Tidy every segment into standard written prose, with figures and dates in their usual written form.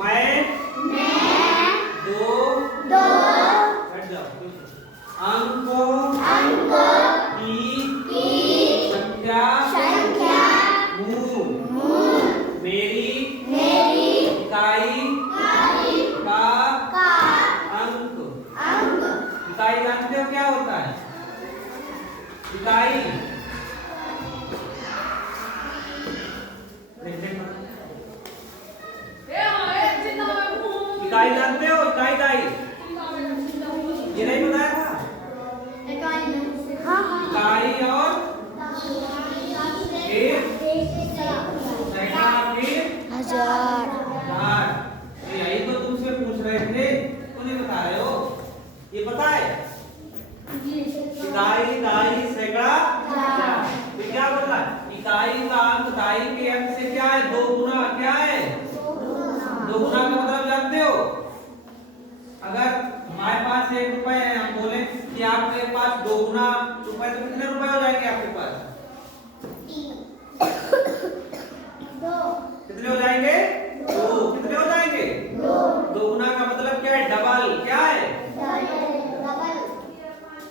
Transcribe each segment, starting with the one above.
मैं दो हट जाओ अंकों की संख्या हूँ मेरी इकाई का अंक। इकाई जानते हो क्या होता है? इकाई इकाई जानते हो? इकाई ये नहीं बताया था? इकाई और हजार। यही तो तुमसे पूछ रहे थे, तो नहीं बता रहे हो? ये पता है? इकाई सैकड़ा तो क्या बोल रहा है? इकाई का अंक दाई के अंक से क्या है? 2 गुना। क्या है? 2 गुना का मतलब जानते हो? अगर हमारे पास 1 रुपए है, हम बोले कि आपके पास 2 गुना रुपए, तो कितने रुपए हो जाएंगे आपके पास? कितने हो जाएंगे? 2। कितने हो जाएंगे? 2 गुना का मतलब क्या है? डबल। क्या है?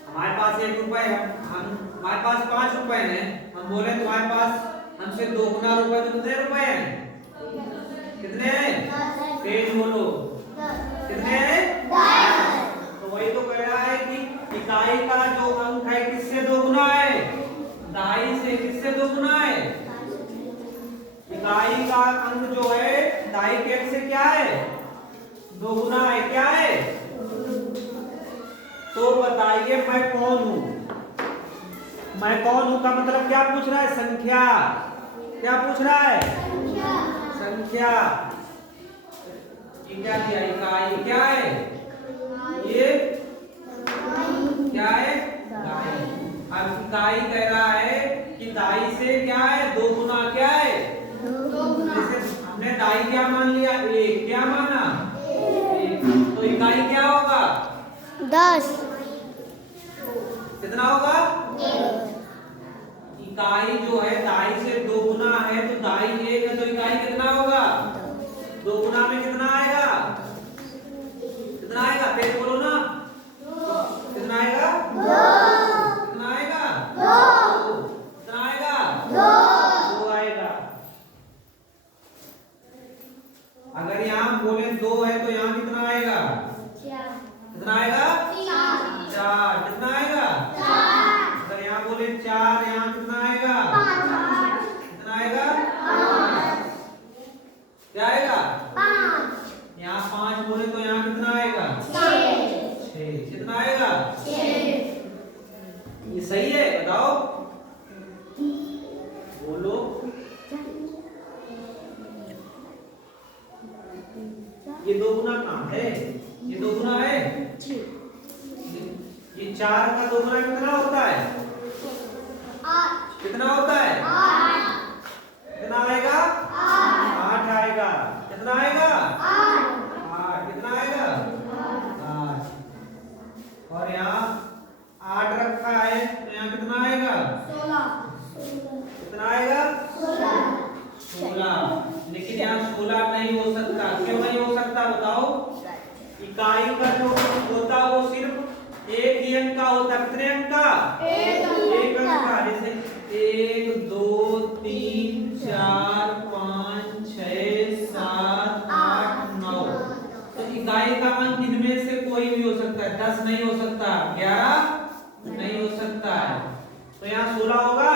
हमारे पास 1 रुपए है, हमारे पास 5 रुपए हैं, हम बोले तुम्हारे पास हमसे 2 गुना रुपए, तो कितने रुपए हैं? कितने हैं? तेज बोलो। कितने हैं? 10। तो वही तो कह रहा है कि इकाई का जो अंक है किससे 2 गुना है? दाई से। किससे 2 गुना है? इकाई का अंक जो है दाई के अंक से क्या है? 2 गुना है। क्या है? तो बताइए मैं कौन हूं? मैं कौन हूं का मतलब क्या पूछ रहा है? संख्या। क्या पूछ रहा है? संख्या। ये क्या दिया? इकाई। क्या है ये? क्या है? दाई। अब इकाई कह रहा है कि दाई से क्या है? 2 गुना। क्या है? जैसे हमने दाई क्या मान लिया? 1। क्या माना? 1। तो इकाई क्या होगा? 10। कितना होगा? इकाई जो है दाई से 2 गुना है, तो दाई 1 है, तो इकाई कितना होगा? 2 गुना में कितना आएगा? कितना आएगा? तेज बोलो ना। कितना आएगा? 2। कितना आएगा? 2। कितना आएगा? 2 आएगा। अगर यहाँ बोले 2 है तो यहाँ कितना आएगा? कितना आएगा? 4। कितना आएगा? 4। अगर यहाँ बोले 4, यहाँ कितना आएगा? 5। कितना आएगा? 5। क्या आएगा? 5। यहाँ 5 बोले तो यहाँ कितना आएगा? 6। कितना आएगा? 6। ये सही है? बताओ, बोलो। ये 2 गुना कहाँ है? ये 2 गुना है? ये 4 का 2 गुना कितना होता है? 8। कितना होता है? 8। कितना आएगा? 8 आएगा। कितना आएगा? 8। कितना आएगा? 8। और यहाँ 8 रखा है, तो यहाँ कितना आएगा? 16। कितना आएगा? 16। लेकिन यहाँ 16 नहीं हो सकता। क्यों नहीं हो सकता बताओ? इकाई का जो होता है वो सिर्फ एक ही अंक का होता है। कितने अंक का? एक अंक का। जैसे 1 2 3 4 5 6 7 8 9। तो इकाई का अंक इनमें से कोई भी हो सकता है। 10 नहीं हो सकता, 11 नहीं हो सकता है। तो यहाँ 16 होगा?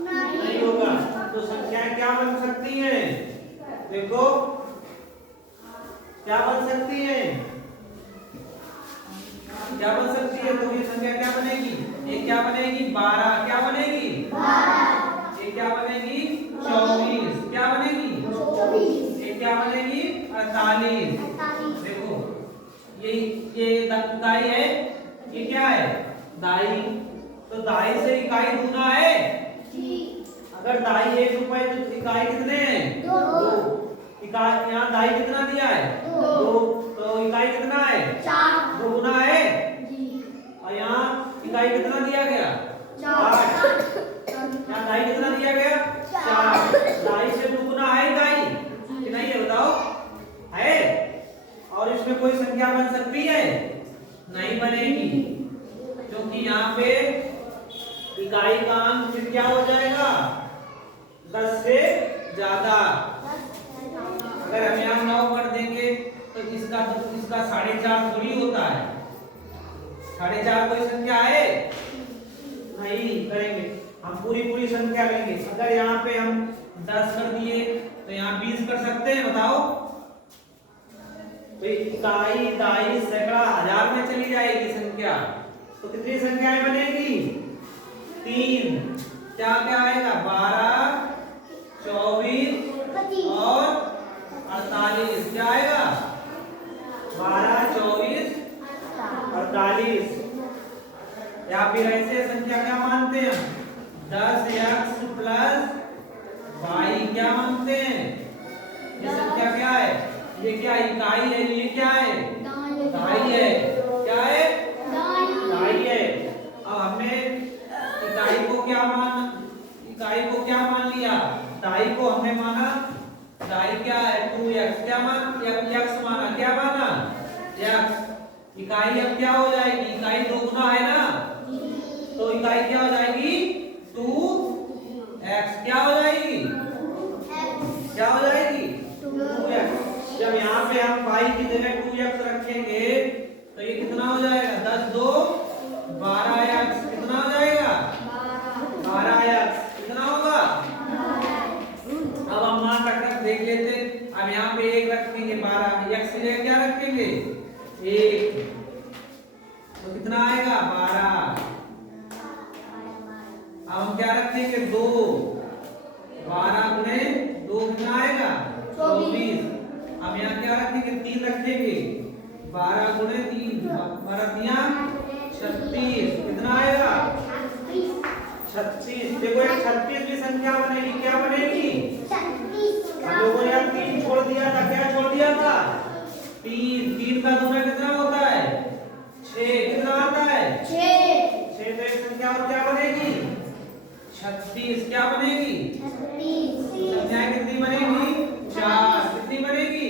नहीं होगा। तो संख्याएं क्या बन सकती हैं? देखो क्या बन सकती है? क्या बन सकती है? तो ये संख्या क्या बनेगी? ये क्या बनेगी? 12। क्या बनेगी? 12। ये क्या बनेगी? 24। क्या बनेगी? 24। ये क्या बनेगी? 48। देखो ये दाई है, ये क्या है? दाई। तो दाई से इकाई गुना है। अगर दाई 1 रुपए तो इकाई कितने हैं? 2। इकाई यहाँ दाई कितना दिया है? 2। तो इकाई कितना है? 4। 2 गुना है। और यहाँ इकाई कितना दिया गया? 8। यहाँ दाई कितना दिया गया? 4। दाई से 2 गुना है इकाई कि नहीं है? बताओ है? में कोई संख्या बन सकती है? नहीं बनेगी, क्योंकि यहाँ पे इकाई का अंक फिर क्या हो जाएगा? 10 से ज्यादा। अगर हम यहाँ 9 कर देंगे तो इसका 4.5 थोड़ी होता है। 4.5 कोई संख्या है? नहीं करेंगे, हम पूरी संख्या लेंगे। अगर यहाँ पे हम 10 कर दिए तो यहाँ 20 कर सकते हैं, बताओ? तो इकाई, दाई, सैकड़ा, हजार में चली जाएगी संख्या। तो कितनी संख्याएं बनेगी? 3। क्या क्या आएगा? 12, 24 और 48। क्या आएगा? 12, 24, 48। या फिर ऐसे संख्या क्या मानते हैं? 10x प्लस y क्या मानते हैं? ये संख्या क्या है? ये क्या इकाई है? ये क्या है? दाई है। क्या है? दाई है। अब हमने इकाई को क्या मान लिया? दाई को हमने माना। दाई क्या है? 2x। क्या x माना? क्या माना? x। इकाई अब क्या हो जाएगी? इकाई 2 गुना है ना, तो इकाई क्या हो जाएगी? 2x। क्या हो जाएगी? क्या हो जाएगी? 2x। जब यहाँ पे हम y की जगह 2x रखेंगे तो ये कितना हो जाएगा? 10 2 12x। कितना हो जाएगा? 12x। कितना होगा? अब हम मान रख देख लेते। अब यहाँ पे 1 रखेंगे, 12 x की जगह क्या रखेंगे? 1, तो कितना आएगा? 12। अब हम क्या रखेंगे? 2। 12 गुणे 2 कितना आएगा? 24। अब यहाँ क्या रखेंगे? 3 रखेंगे। 12 गुणे 3 12 36। कितना आएगा? 36। देखो ये 36 भी संख्या बनेगी। क्या बनेगी? हम लोगों ने 3 छोड़ दिया था। क्या छोड़ दिया था? 3 का गुना कितना होता है? 6। कितना आता है? 6। तो एक संख्या और क्या बनेगी? 36। क्या बनेगी? संख्या कितनी बनेगी? 4। कितनी बनेगी?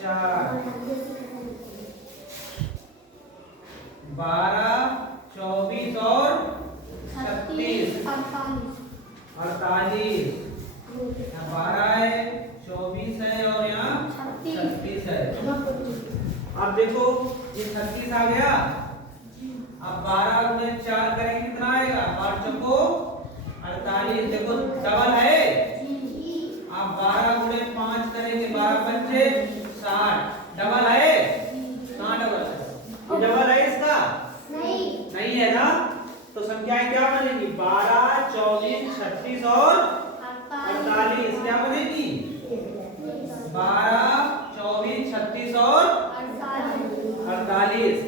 4। 12, 24 और 36, 48। यहाँ 12 है, 24 है और यहाँ 36 है। अब देखो ये 36 आ गया। अब 12 गुणे 4 करेंगे, कितना आएगा? 8 चौको 48। देखो डबल है। अब 12 गुणे 5 करेंगे, 12 पंचे 60। डबल है? कहाँ डबल है? डबल है इसका? नहीं है ना। तो संख्याएं क्या बनेगी? 12, 24, 36 और 48। क्या बनेगी? 12, 24, 36 और 48।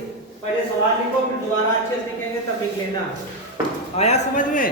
पहले सवाल लिखो, फिर दोबारा अच्छे से लिखेंगे तब लिख लेना। आया समझ में?